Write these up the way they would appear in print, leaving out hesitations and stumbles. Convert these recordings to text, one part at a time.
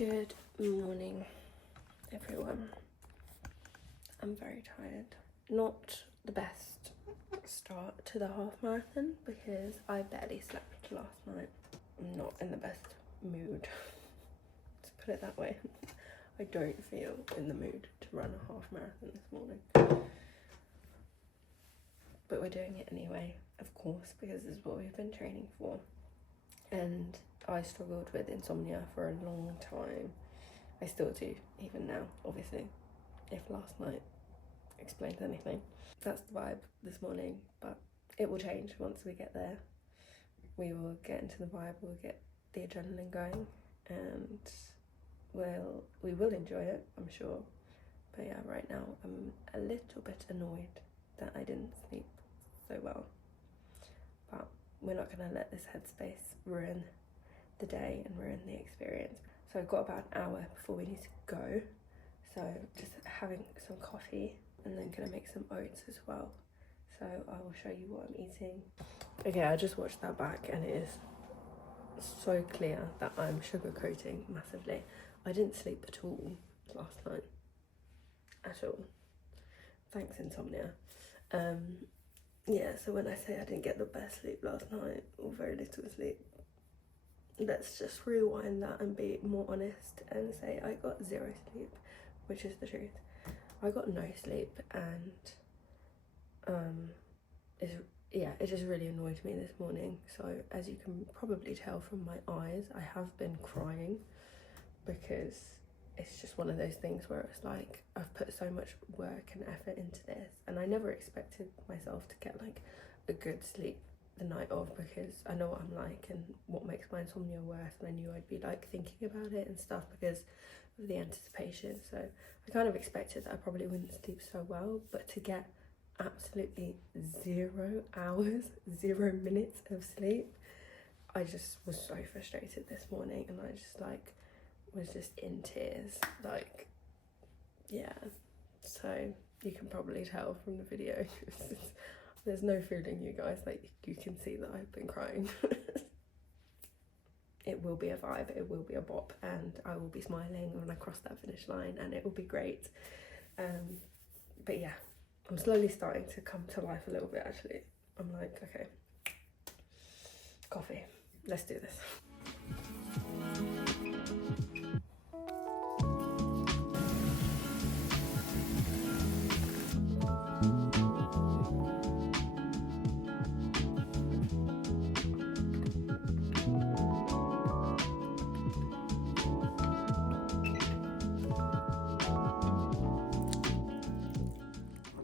Good morning, everyone. I'm very tired. Not the best start to the half marathon because I barely slept last night. I'm not in the best mood, to put it that way. I don't feel in the mood to run a half marathon this morning. But we're doing it anyway, of course, because this is what we've been training for. And I struggled with insomnia for a long time. I still do, even now, obviously, if last night explains anything. That's the vibe this morning, but it will change once we get there. We will get into the vibe, we'll get the adrenaline going, and we will enjoy it, I'm sure. But yeah, right now I'm a little bit annoyed that I didn't sleep so well. But we're not going to let this headspace ruin the day and ruin the experience. So I've got about an hour before we need to go. So just having some coffee and then going to make some oats as well. So I will show you what I'm eating. Okay, I just watched that back and it is so clear that I'm sugarcoating massively. I didn't sleep at all last night. At all. Thanks, insomnia. Yeah, so when I say I didn't get the best sleep last night, or very little sleep, let's just rewind that and be more honest and say I got zero sleep, which is the truth. I got no sleep, and it just really annoyed me this morning. So as you can probably tell from my eyes, I have been crying because it's just one of those things where it's like I've put so much work and effort into this, and I never expected myself to get like a good sleep the night of, because I know what I'm like and what makes my insomnia worse, and I knew I'd be like thinking about it and stuff because of the anticipation. So I kind of expected that I probably wouldn't sleep so well, but to get absolutely 0 hours, 0 minutes of sleep, I just was so frustrated this morning, and I just like was just in tears, like, yeah. So you can probably tell from the video there's no fooling you guys, like you can see that I've been crying. It will be a vibe, it will be a bop, and I will be smiling when I cross that finish line, and it will be great. But yeah, I'm slowly starting to come to life a little bit actually. I'm like, okay, coffee, let's do this.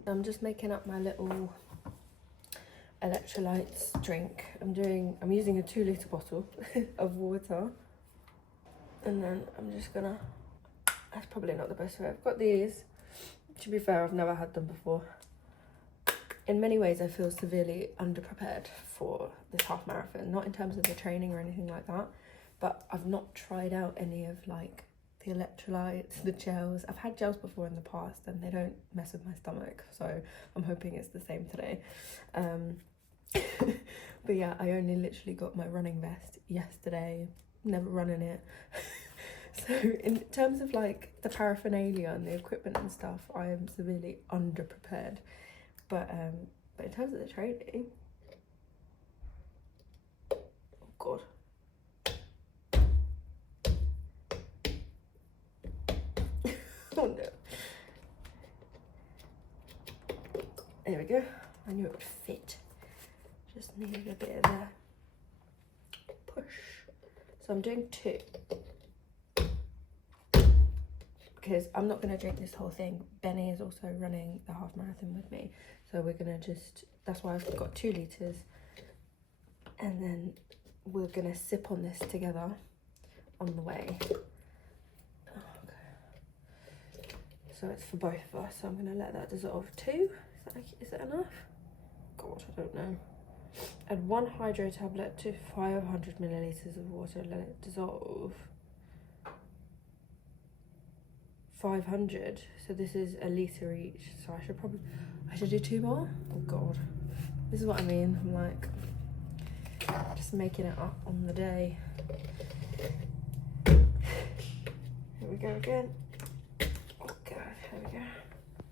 I'm just making up my little electrolytes drink. I'm using a 2-litre bottle of water, and then I'm just gonna, that's probably not the best way. I've got these, to be fair, I've never had them before. In many ways I feel severely underprepared for this half marathon, not in terms of the training or anything like that, but I've not tried out any of like the electrolytes, the gels. I've had gels before in the past and they don't mess with my stomach, so I'm hoping it's the same today. But yeah, I only literally got my running vest yesterday, never run in it. So in terms of like the paraphernalia and the equipment and stuff, I am severely underprepared. But in terms of the training, oh god. Oh no. There we go. I knew it would fit. Just needed a bit of a push. So I'm doing 2. Because I'm not going to drink this whole thing. Bennie is also running the half marathon with me. So we're going to just, that's why I've got 2 litres. And then we're going to sip on this together on the way. So it's for both of us, so I'm going to let that dissolve too. Is it enough? God, I don't know. Add 1 hydro tablet to 500 millilitres of water, let it dissolve. 500, so this is a litre each, so I should do 2 more? Oh God, this is what I mean. I'm like, just making it up on the day. Here we go again. Oh God, here we go.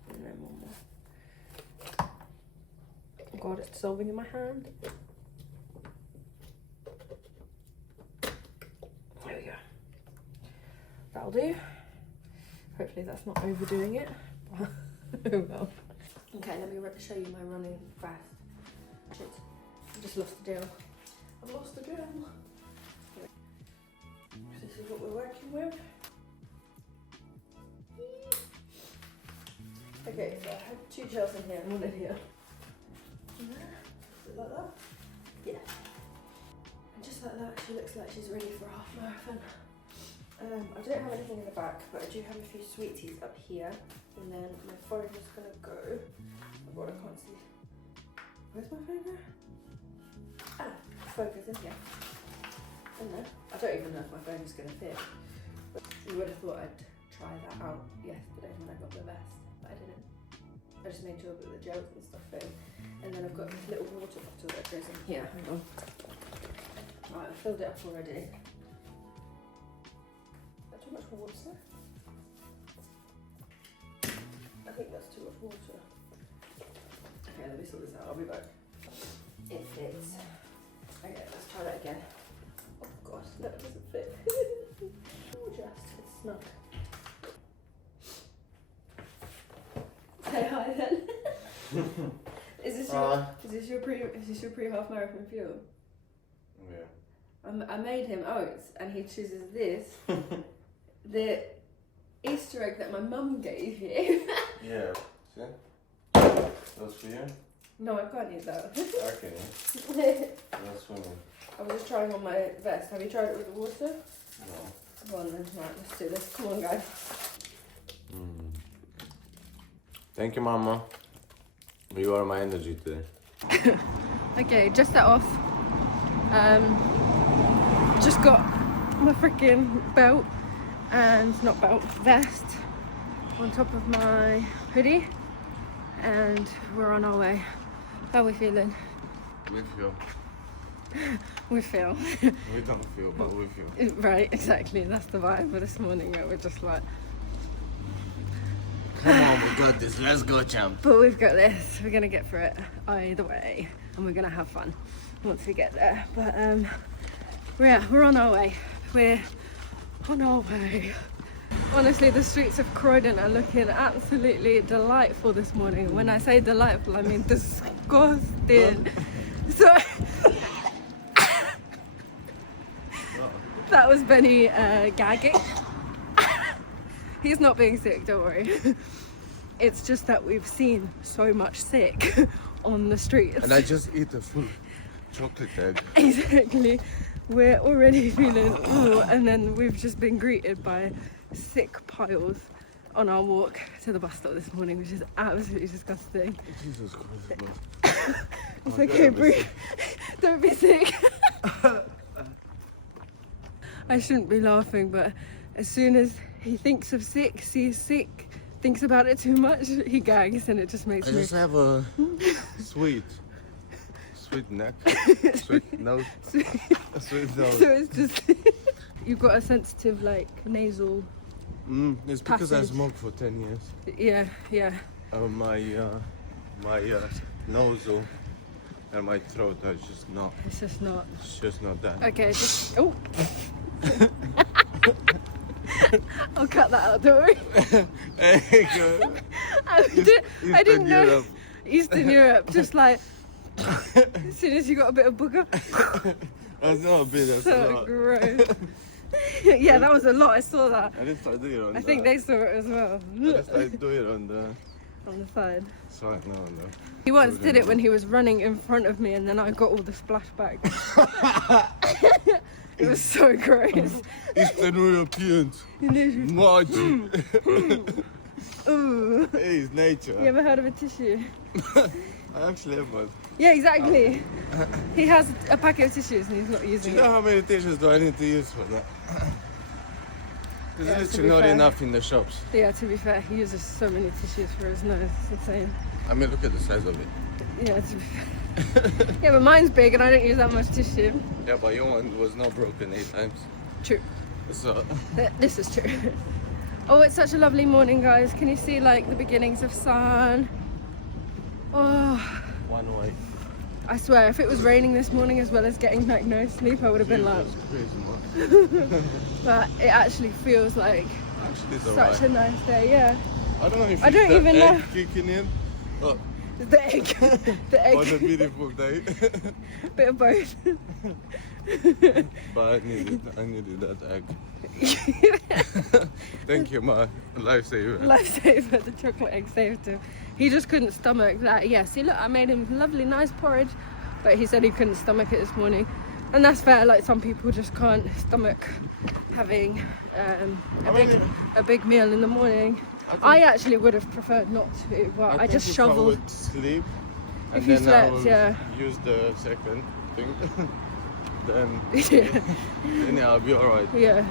And then one more. Oh God, it's dissolving in my hand. There we go. That'll do. Hopefully that's not overdoing it. Oh well. Okay, let me show you my running fast. Shit. I just lost the gel. I've lost the gel. This is what we're working with. Okay, so I have 2 gels in here and 1 in here. Is it like that? Yeah. And just like that, she looks like she's ready for a half marathon. I don't have anything in the back, but I do have a few sweeties up here. And then my phone is gonna go. Oh God, I can't see. Where's my phone now? Ah, focus in here. In there. I don't even know if my phone is gonna fit. But you would have thought I'd try that out yesterday when I got the vest, but I didn't. I just made sure that the gels and stuff fit. And then I've got this little water bottle that goes in here. Hang on. Right, I filled it up already. Too much water? I think that's too much water. Okay, let me sort this out. I'll be back. It fits. Okay, let's try that again. Oh gosh, no, it doesn't fit. It's snug. Say hi then. Is this your pre-half marathon fuel? Yeah. I made him oats, and he chooses this. The Easter egg that my mum gave you. Yeah, see? That's for you? No, I can't eat that. Okay. That's for me. I was just trying on my vest. Have you tried it with the water? No. Come on then, right, let's do this. Come on, guys. Thank you, Mama. You are my energy today. Okay, just set off. Just got my freaking belt. And not belt, vest on top of my hoodie, and we're on our way. How are we feeling? We feel. We feel. We don't feel, but we feel. Right, exactly. That's the vibe for this morning. Where we're just like, come on, we got this. Let's go, champ. but we've got this. We're gonna get through it either way, and we're gonna have fun once we get there. But we're on our way. We're on our way. Honestly, the streets of Croydon are looking absolutely delightful this morning. When I say delightful, I mean disgusting. So that was Bennie gagging. He's not being sick, don't worry. It's just that we've seen so much sick on the streets. And I just eat a full chocolate egg. Exactly. We're already feeling ooh, and then we've just been greeted by sick piles on our walk to the bus stop this morning, which is absolutely disgusting. Jesus Christ, bro. It's okay, breathe. Don't be sick. I shouldn't be laughing, but as soon as he thinks of sick, sees sick, thinks about it too much, he gags, and it just makes me... I just have a sweet neck, sweet nose, a sweet nose. So it's just... You've got a sensitive, like, nasal... It's because I passage. smoked for 10 years. Yeah. My nostril and my throat are just not. It's just not... It's just not that. Okay, just... Oh! I'll cut that out, don't worry. I didn't know. Europe. Eastern Europe, just like... As soon as you got a bit of booger. That's not a bit, that's So a lot. gross. Yeah, that was a lot, I saw that. I didn't start doing it on I think they saw it as well. I didn't start doing it on the side. side, no. He once did it when he was running in front of me and then I got all the splashback. It was so gross. Eastern Europeans. Much. Ooh. Hey, it's nature. You ever heard of a tissue? I actually have one. Yeah, exactly. He has a packet of tissues and he's not Do using you know it. how many tissues do I need to use for that? There's Yeah, to literally be not fair. enough in the shops. Yeah, to be fair, he uses so many tissues for his nose. It's insane. I mean, look at the size of it. Yeah, to be fair. Yeah, but mine's big and I don't use that much tissue. Yeah, but your one was not broken 8 times. True. So, This is true. Oh, it's such a lovely morning, guys. Can you see like the beginnings of sun? Oh, One way. I swear, if it was raining this morning as well as getting like no sleep, I would have been like. But it actually feels like such a nice day. Yeah. I don't know if I don't the even egg know. kicking in. Oh, The egg. The egg. what a beautiful day. Bit of both. But I needed that egg. Thank you, my lifesaver. Lifesaver, the chocolate egg saved him. He just couldn't stomach that. Yeah, see, look, I made him lovely, nice porridge, but he said he couldn't stomach it this morning. And that's fair, like some people just can't stomach having a big meal in the morning. I actually would have preferred not to, but I just shoveled. I would sleep, and If you then slept, I will yeah. use the second thing. then Yeah. I'll be alright. Yeah.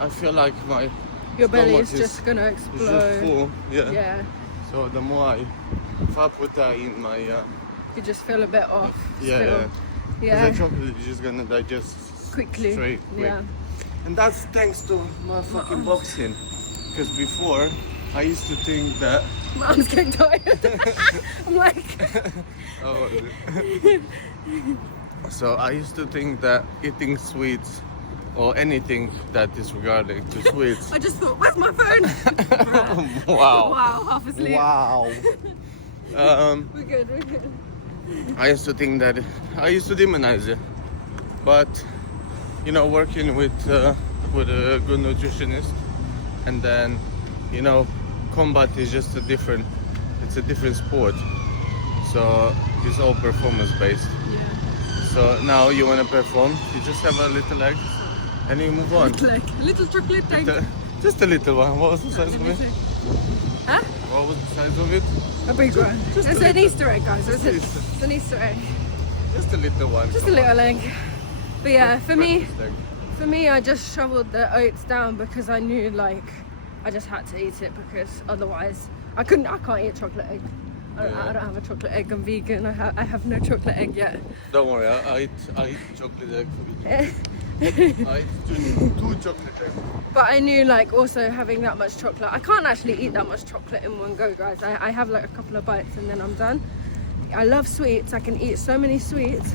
I feel like my Your belly is stomach just gonna is explode. just full. Yeah. Yeah. So the more if I put that in my You just feel a bit off. yeah, still. because the chocolate is just gonna digest Quickly. straight. Quick. Yeah. And that's thanks to my fucking boxing. Because before I used to think that. My arm's getting tired. I'm like. Oh, so I used to think that eating sweets or anything that is regarding to sweets. I just thought, where's my phone? Wow. Wow, half asleep. Wow. We're good, we're good. I used to think that I used to demonize it, but you know, working with a good nutritionist, and then you know, combat is just it's a different sport. So it's all performance based. Yeah. So now you want to perform, you just have a little egg and you move on. Little chocolate egg. Just a little one. What was the size of it? Huh? What was the size of it? A big one. Just It's a an little. Easter egg, guys. Just It's an Easter egg. Just a little one. Just a come on. little egg. But yeah, for me, Breakfast egg. I just shoveled the oats down because I knew like I just had to eat it because otherwise I can't eat chocolate egg. I don't have a chocolate egg. I'm vegan. I have no chocolate egg yet. Don't worry, I eat chocolate egg for you. I eat two chocolate eggs. But I knew like also having that much chocolate, I can't actually eat that much chocolate in one go, guys. I have like a couple of bites and then I'm done. I love sweets. I can eat so many sweets,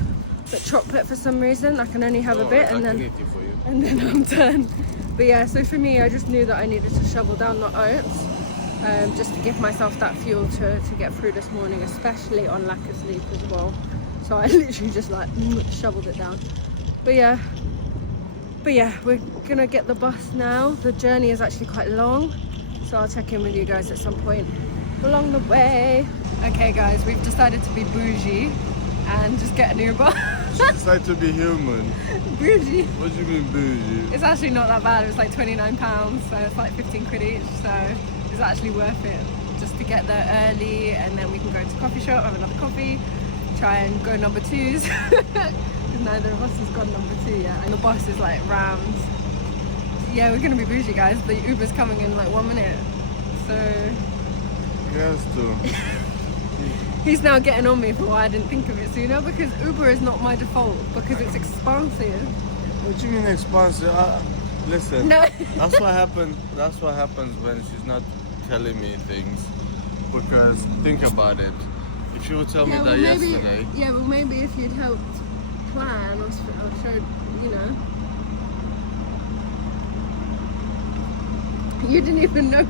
but chocolate for some reason I can only have a bit and then I'm done. But yeah, so for me, I just knew that I needed to shovel down the oats. Just to give myself that fuel to get through this morning, especially on lack of sleep as well. So I literally just like shoveled it down. But yeah, we're gonna get the bus now. The journey is actually quite long, so I'll check in with you guys at some point along the way. Okay guys, we've decided to be bougie and just get an Uber. Decide to be human. Bougie. What do you mean bougie? It's actually not that bad. It was like £29, so it's like 15 quid each. So it's actually worth it just to get there early, and then we can go to a coffee shop, have another coffee, try and go number twos. Because neither of us has gone number two yet, and the bus is like rammed. Yeah, we're gonna be bougie, guys. The Uber's coming in like 1 minute, so Yes, too. he's now getting on me for why I didn't think of it sooner, because Uber is not my default because it's expensive. What do you mean expensive? Listen, No. that's what happens. That's what happens when she's not telling me things. Because think about it. If she would tell me that yesterday. Yeah, well maybe if you'd helped plan or showed, you know. You didn't even know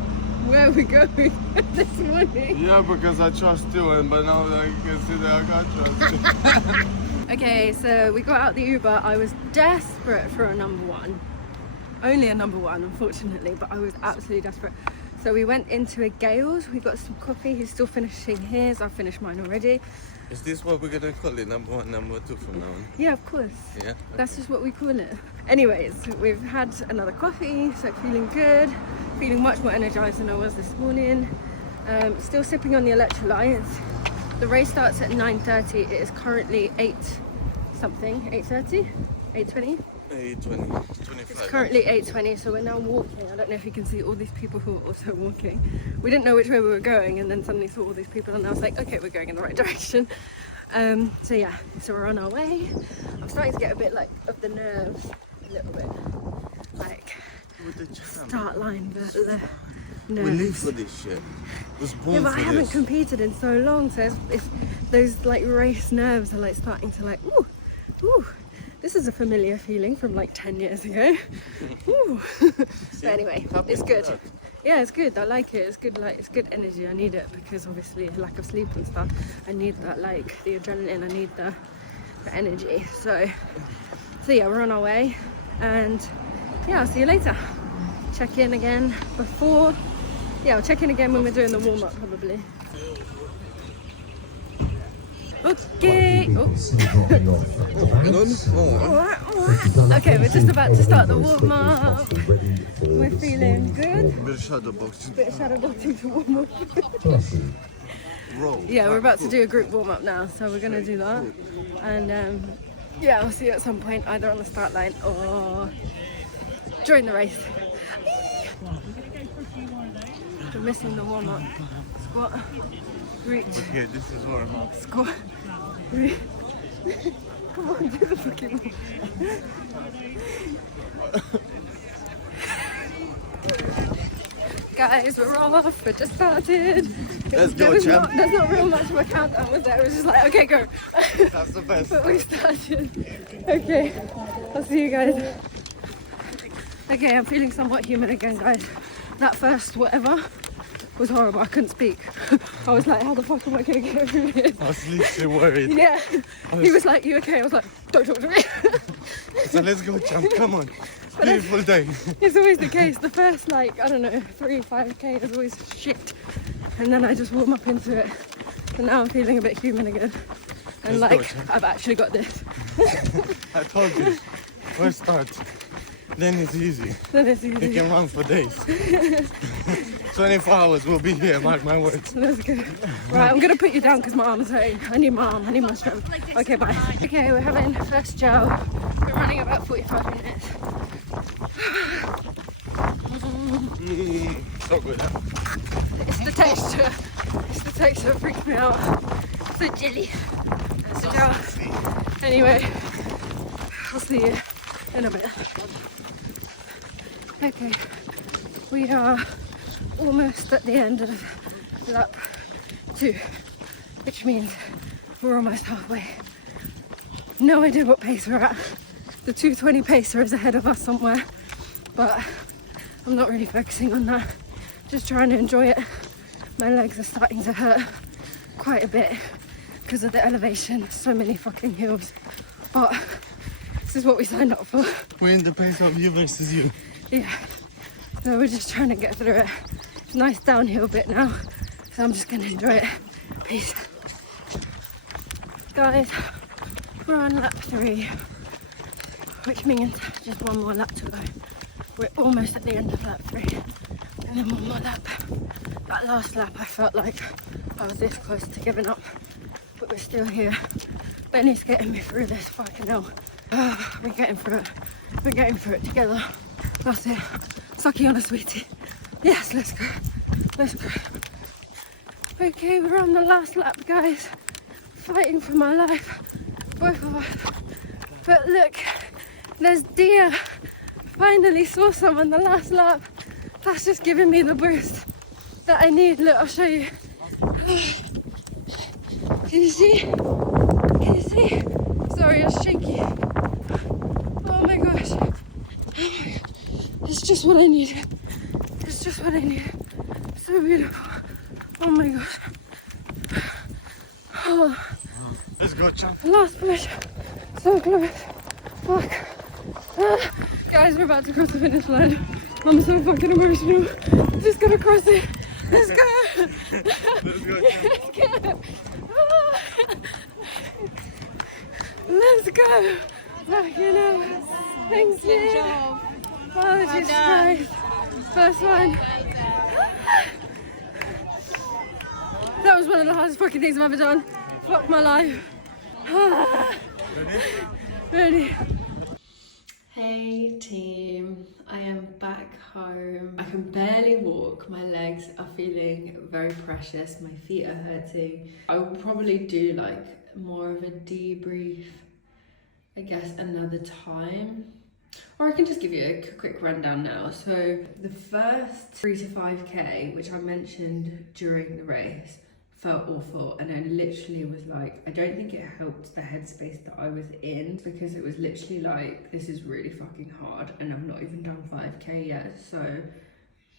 where we're going this morning. Yeah, because I trust you, but now that I can see that I can't trust you. Okay, so we got out the Uber. I was desperate for a number one. Only a number one, unfortunately, but I was absolutely desperate. So we went into a Gale's, we got some coffee. He's still finishing his, I've finished mine already. Is this what we're gonna call it? Number one, number two from now on? Yeah, of course. Yeah. That's just what we call it. Anyways, we've had another coffee, so feeling good, feeling much more energized than I was this morning. Still sipping on the electrolytes. The race starts at 9:30. It is currently 8 something, 8:30, 8:20. 8:20, 25. It's currently 8:20, so we're now walking. I don't know if you can see all these people who are also walking. We didn't know which way we were going, and then suddenly saw all these people, and I was like, okay, we're going in the right direction. So yeah, so we're on our way. I'm starting to get a bit like of the nerves, a little bit. Like, with the champ. start line, but the We nerves. live for this shit. Was born Yeah, but I for haven't this. competed in so long, so it's those like race nerves are like starting to like, ooh, ooh. This is a familiar feeling from like 10 years ago. Ooh. But anyway, it's good. Yeah, it's good. I like it. It's good. Like it's good energy. I need it because obviously lack of sleep and stuff. I need that, like the adrenaline. I need the energy. So yeah, we're on our way, and yeah, I'll see you later. Check in again before. Yeah, I'll check in again when we're doing the warm up probably. Okay. Oh. Okay, we're just about to start the warm up. We're feeling good. Bit of shadow boxing. Bit of shadow boxing to warm up. Roll. Yeah, we're about to do a group warm up now, so we're gonna do that. And yeah, I'll see you at some point either on the start line or during the race. We're missing the warm up. Squat, reach, Okay, this is warm up. squat, reach. Come on, do the fucking. Guys, we're off. We're just started. Let's go, There's champ. not real much of a countdown, was there? It was just like, okay, go. That's the best. But we started. Okay, I'll see you guys. Okay, I'm feeling somewhat human again, guys. That first whatever was horrible. I couldn't speak. I was like, how the fuck am I gonna get through this? I was literally worried. Yeah. He was like, you okay? I was like, don't talk to me. So let's go, champ. Come on. Beautiful day. It's always the case. The first, like, I don't know, 3-5k is always shit. And then I just warm up into it. And now I'm feeling a bit human again. And Let's go, like, champ. I've actually got this. I told you. First start. Then it's easy. Then it's You easy. can run for days. 24 hours we'll be here, mark my words. Let's go. Right, I'm gonna put you down because my arm's hurting. I need my arm, I need my strength. Okay, bye. Okay, we're having first gel. We're running about 45 minutes. So good. It's the texture. It's the texture that freaks me out. So jelly. That's the gel. Anyway, I'll see you in a bit. Okay, we are almost at the end of lap 2, which means we're almost halfway. No idea what pace we're at. The 2:20 pacer is ahead of us somewhere, but I'm not really focusing on that. Just trying to enjoy it. My legs are starting to hurt quite a bit because of the elevation. So many fucking hills, but this is what we signed up for. We're in the pace of you versus you. Yeah, so we're just trying to get through it. It's a nice downhill bit now, so I'm just gonna enjoy it. Peace. Guys, we're on lap 3, which means just one more lap to go. We're almost at the end of lap 3, and then one more lap. That last lap I felt like I was this close to giving up, but we're still here. Benny's getting me through this, fucking hell. We're getting through it. We're getting through it together. That's it. Sucky on a sweetie. Yes, let's go. Let's go. Okay, we're on the last lap, guys. Fighting for my life. Both of us. But look, there's deer. Finally saw some on the last lap. That's just giving me the boost that I need. Look, I'll show you. Can you see? Can you see? Sorry, it's shaky. Oh my gosh. It's just what I needed. It's just what I needed. So beautiful. Oh my gosh. Oh, Let's go, champ. last push. So close. Fuck. Ah. Guys, we're about to cross the finish line. I'm so fucking emotional. Just gotta cross it. Let's go. Let's go, champ. Let's go. Ah. Let's go. Fucking hell. Thank you. Oh, Jesus Christ. First one. That was one of the hardest fucking things I've ever done. Fuck my life. Ready? Hey team, I am back home. I can barely walk. My legs are feeling very precious. My feet are hurting. I will probably do like more of a debrief, I guess, another time. Or I can just give you a quick rundown now. So the first 3 to 5k, which I mentioned during the race, felt awful, and I literally was like, I don't think it helped the headspace that I was in, because it was literally like, this is really fucking hard and I've not even done 5k yet, so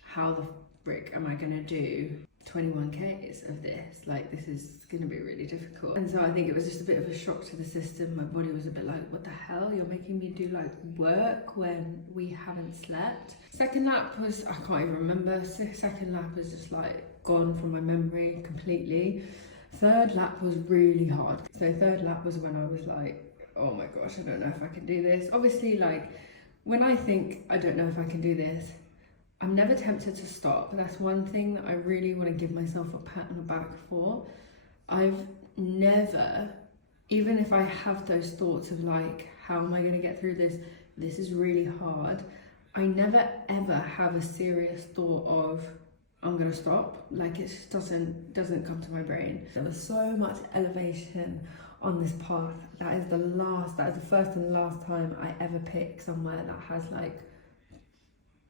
how the frick am I gonna do 21k's of this? Like, this is gonna be really difficult. And so I think it was just a bit of a shock to the system. My body was a bit like, what the hell, you're making me do like work when we haven't slept. Second lap was, I can't even remember. Second lap was just like gone from my memory completely. Third lap was really hard. So third lap was when I was like, oh my gosh, I don't know if I can do this. Obviously, like, when I think I don't know if I can do this, I'm never tempted to stop. That's one thing that I really want to give myself a pat on the back for. I've never, even if I have those thoughts of like, how am I going to get through this? This is really hard. I never ever have a serious thought of, I'm going to stop. Like, it just doesn't come to my brain. There was so much elevation on this path. That is the first and last time I ever pick somewhere that has like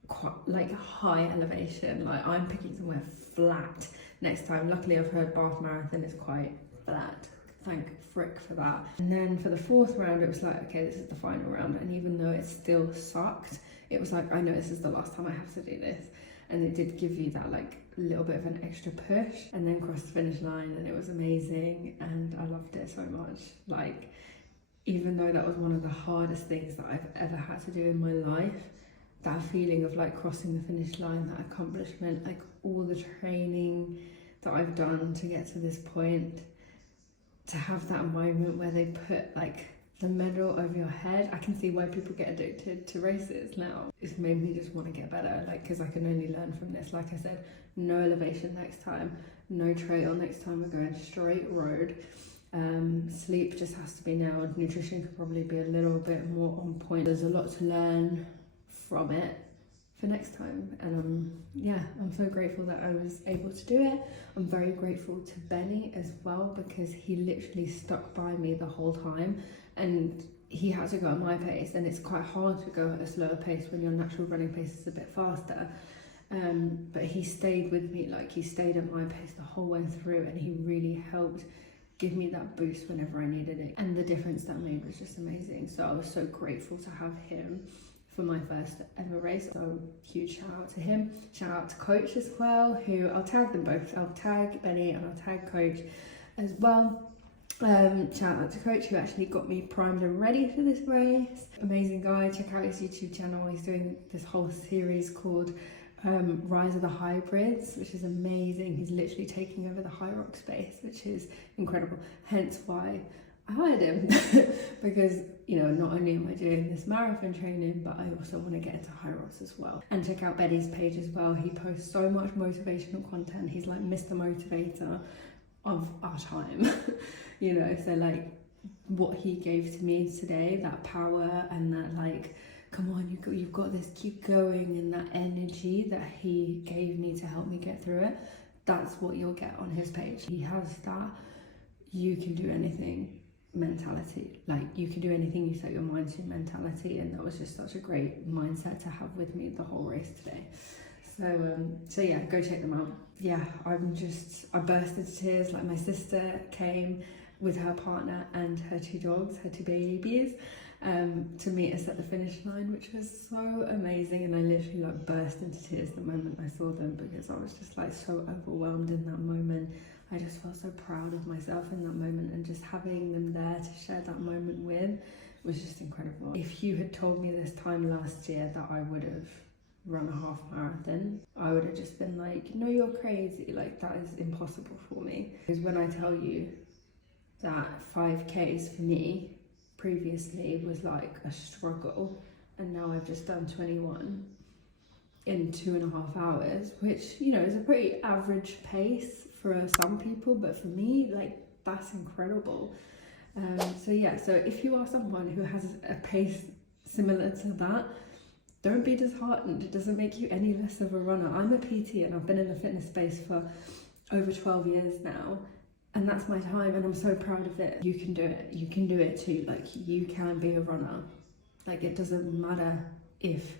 quite like high elevation. Like, I'm picking somewhere flat next time. Luckily I've heard Bath Marathon is quite flat, thank frick for that. And then for the fourth round it was like, okay, this is the final round, and even though it still sucked, it was like, I know this is the last time I have to do this, and it did give you that like little bit of an extra push. And then crossed the finish line and it was amazing and I loved it so much. Like, even though that was one of the hardest things that I've ever had to do in my life, that feeling of like crossing the finish line, that accomplishment, like all the training that I've done to get to this point, to have that moment where they put like the medal over your head. I can see why people get addicted to races now. It's made me just want to get better, like, because I can only learn from this. Like I said, no elevation next time, no trail next time, we're going straight road. Sleep just has to be nailed. Nutrition could probably be a little bit more on point. There's a lot to learn from it for next time, and yeah, I'm so grateful that I was able to do it. I'm very grateful to Bennie as well, because he literally stuck by me the whole time, and he had to go at my pace, and it's quite hard to go at a slower pace when your natural running pace is a bit faster. But he stayed with me, like he stayed at my pace the whole way through, and he really helped give me that boost whenever I needed it, and the difference that made was just amazing. So I was so grateful to have him for my first ever race. So huge shout out to him. Shout out to Coach as well, who I'll tag them both. I'll tag Bennie and I'll tag Coach as well. Shout out to Coach, who actually got me primed and ready for this race. Amazing guy. Check out his YouTube channel. He's doing this whole series called Rise of the Hybrids, which is amazing. He's literally taking over the high rock space, which is incredible. Hence why I hired him, because, you know, not only am I doing this marathon training, but I also want to get into high rocks as well. And check out Bennie's page as well. He posts so much motivational content. He's like Mr. Motivator of our time. You know, so like what he gave to me today, that power and that like, come on, you've got this, keep going, and that energy that he gave me to help me get through it, that's what you'll get on his page. He has that you can do anything mentality, like you can do anything you set your mind to mentality, and that was just such a great mindset to have with me the whole race today. So yeah, go check them out. Yeah, I burst into tears. Like, my sister came with her partner and her 2 dogs, her 2 babies, to meet us at the finish line, which was so amazing. And I literally like burst into tears the moment I saw them, because I was just like so overwhelmed in that moment. I just felt so proud of myself in that moment, and just having them there to share that moment with was just incredible. If you had told me this time last year that I would have run a half marathon, I would have just been like, no, you're crazy, like that is impossible for me. Because when I tell you that 5Ks for me previously was like a struggle, and now I've just done 21 in 2.5 hours, which, you know, is a pretty average pace for some people, but for me, like, that's incredible. So yeah, so if you are someone who has a pace similar to that, don't be disheartened. It doesn't make you any less of a runner. I'm a PT and I've been in the fitness space for over 12 years now, and that's my time, and I'm so proud of it. You can do it. You can do it too. Like, you can be a runner. Like, it doesn't matter if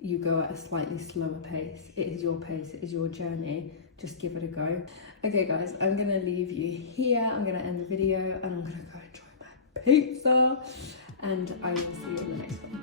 you go at a slightly slower pace. It is your pace, it is your journey. Just give it a go. Okay guys, I'm gonna leave you here. I'm gonna end the video and I'm gonna go enjoy my pizza, and I will see you in the next one.